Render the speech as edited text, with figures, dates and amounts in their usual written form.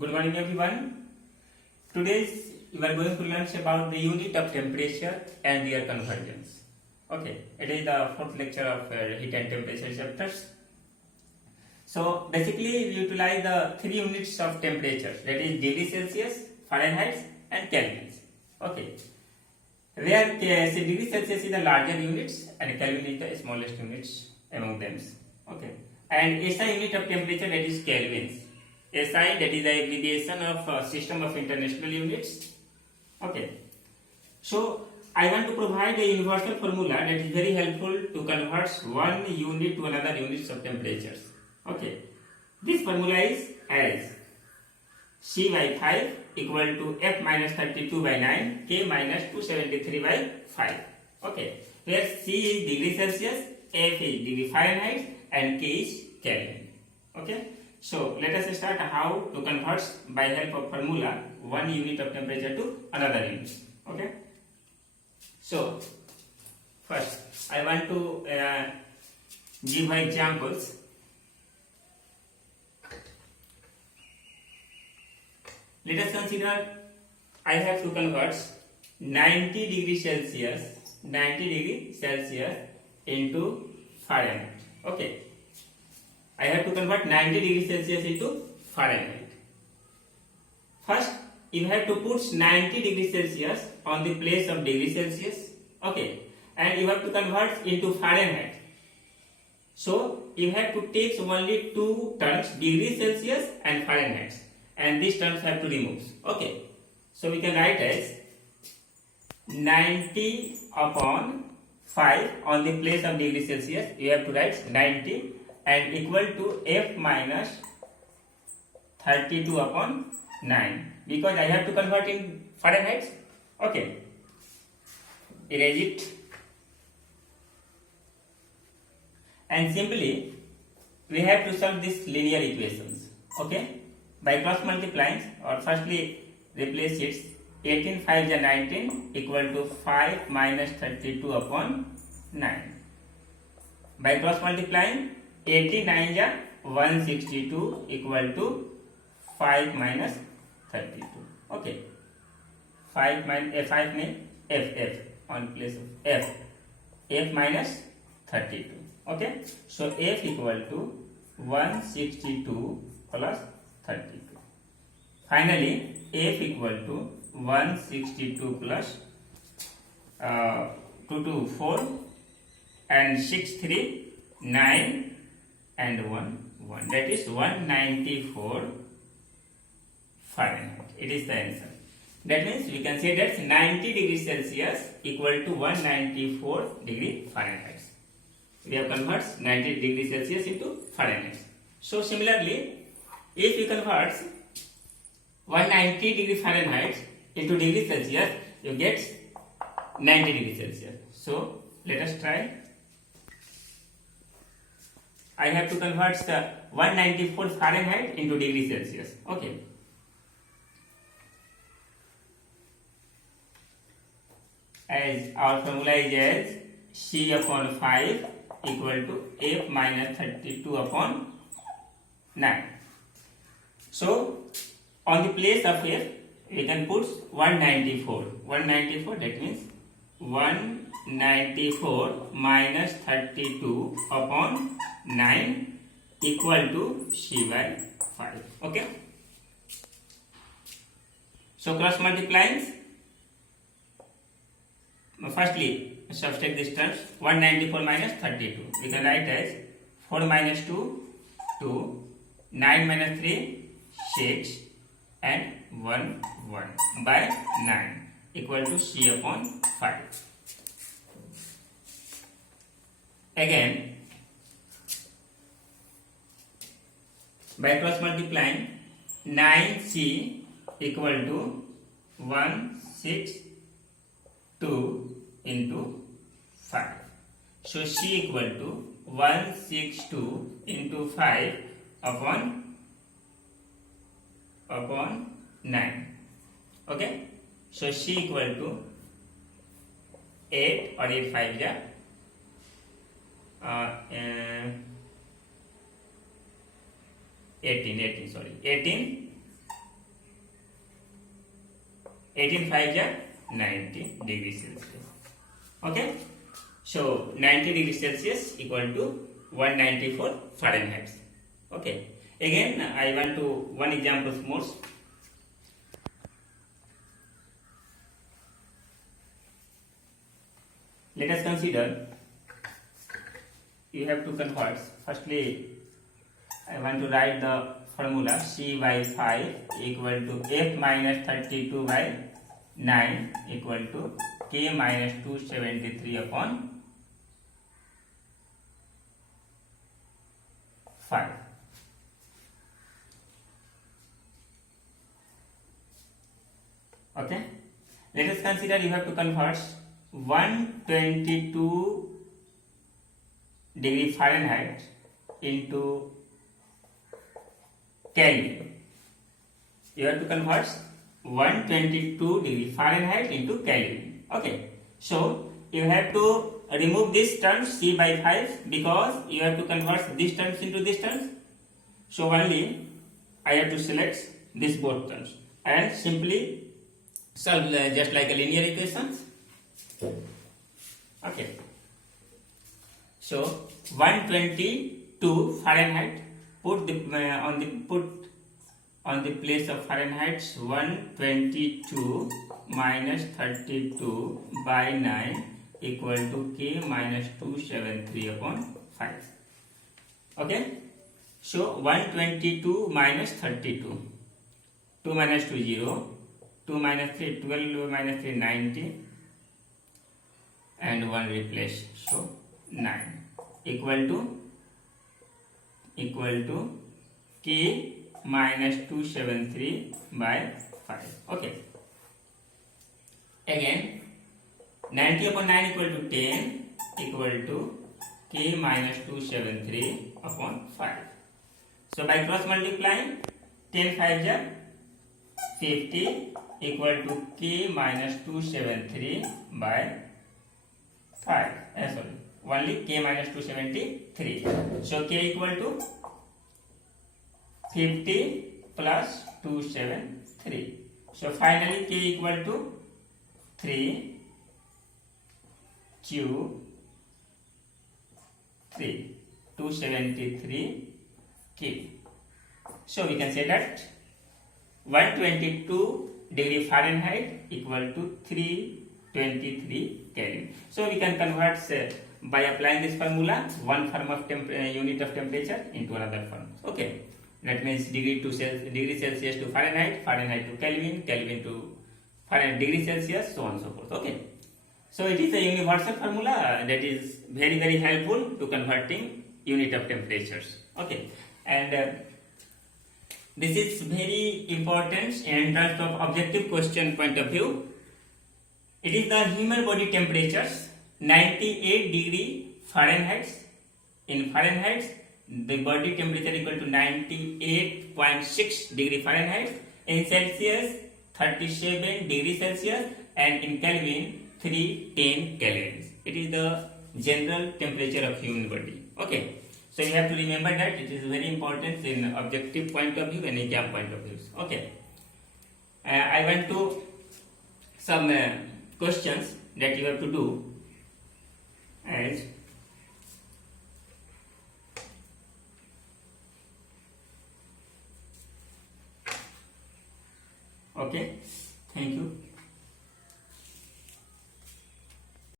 Good morning everyone. Today we are going to learn about the unit of temperature and their conversions. Okay, it is the fourth lecture of heat and temperature chapters. So basically we utilize the three units of temperature, that is degree Celsius, Fahrenheit and Kelvin. Okay, where degree Celsius is the larger units and Kelvin is the smallest units among them. Okay, and SI unit of temperature, that is Kelvins. SI, that is the abbreviation of System of International Units. Okay, so I want to provide a universal formula that is very helpful to convert one unit to another units of temperatures. Okay, this formula is as C by 5 equal to F minus 32 by 9, K minus 273 by 5. Okay, where C is degree Celsius, F is degree Fahrenheit and K is Kelvin. Okay, so let us start how to convert by help of formula one unit of temperature to another unit. Okay, so first I want to give examples. Let us consider I have to convert 90 degree Celsius into Fahrenheit. Okay, I have to convert 90 degree Celsius into Fahrenheit. First, you have to put 90 degree Celsius on the place of degree Celsius. Okay, and you have to convert into Fahrenheit. So, you have to take only two terms, degree Celsius and Fahrenheit, and these terms have to remove. Okay, so we can write as 90 upon 5 on the place of degree Celsius. You have to write 90 and equal to F minus 32 upon 9, because I have to convert in Fahrenheit. Okay, erase it, and simply we have to solve this linear equations. Okay, by cross multiplying, or firstly replace it. 18 5 is 19 equal to 5 minus 32 upon 9. By cross multiplying, 89 is 162 equal to 5 minus 32. Okay, 5 minus 5 means F on place of F minus 32. Okay, so F equal to 162 plus 32. Finally, F equal to 162 plus 2 to 4 and 6 3 9 and 1, that is 194 Fahrenheit. It is the answer. That means we can say that 90 degree Celsius equal to 194 degree Fahrenheit. We have converted 90 degree Celsius into Fahrenheit. So similarly, if we convert 190 degree Fahrenheit into degree Celsius, you get 90 degree Celsius. So let us try. I have to convert the 194 Fahrenheit into degree Celsius. Okay. As our formula is as C upon 5 equal to F minus 32 upon 9. So on the place of F, we can put 194. 194, that means 194 minus 32 upon 9 equal to C by 5. Okay. So cross multiplying. Firstly, subtract these terms. 194 minus 32. We can write as 4 minus 2, 2, 9 minus 3, 6, and 1 by 9 equal to C upon 5. Again, by cross multiplying, 9C equal to 162 into 5. So C equal to 162 into 5 upon 9. Okay, so C equal to 8 or 8 5 is 18 18 5 ja 90 degrees Celsius. Okay, so 90 degrees Celsius equal to 194 Fahrenheit. Okay, again I want to one example more. Let us consider, you have to convert. Firstly, I want to write the formula C by 5 equal to F minus 32 by 9 equal to K minus 273 upon 5. Okay, let us consider you have to convert 122 degree Fahrenheit into Kelvin. You have to convert 122 degree Fahrenheit into Kelvin. Okay, so you have to remove this term C by 5 because you have to convert these terms into this terms. So only I have to select this both terms and simply solve just like a linear equations. Okay, so 122 Fahrenheit, put the on the place of Fahrenheit 122 minus 32 by 9 equal to K minus 273 upon 5. Okay, so 122 minus 32, 2 minus 2 0, 2 minus 3 12 minus 3 90 and 1 replace, so 9 equal to K minus 273 by 5. Okay, again 90 upon 9 equal to 10 equal to K minus 273 upon 5. So by cross multiplying 10 5 ja 50 equal to K minus 273 by 5. Sorry, only K minus 273. So K equal to 50 plus 273. So finally K equal to 3 cube 3 273 K. So we can say that 122 degree Fahrenheit equal to 323 Kelvin. So we can convert by applying this formula one form of unit of temperature into another form. Okay, that means degree Celsius to Fahrenheit, Fahrenheit to Kelvin, Kelvin to Fahrenheit degree Celsius, so on and so forth. Okay, so it is a universal formula that is very very helpful to converting unit of temperatures. Okay, and this is very important in terms of objective question point of view. It is the human body temperatures 98 degree Fahrenheit. In Fahrenheit, the body temperature equal to 98.6 degree Fahrenheit. In Celsius, 37 degree Celsius, and in Kelvin, 310 Kelvin. It is the general temperature of human body. Okay. So you have to remember that it is very important in objective point of view and exam point of view. Okay. I went to some questions that you have to do. And okay, thank you.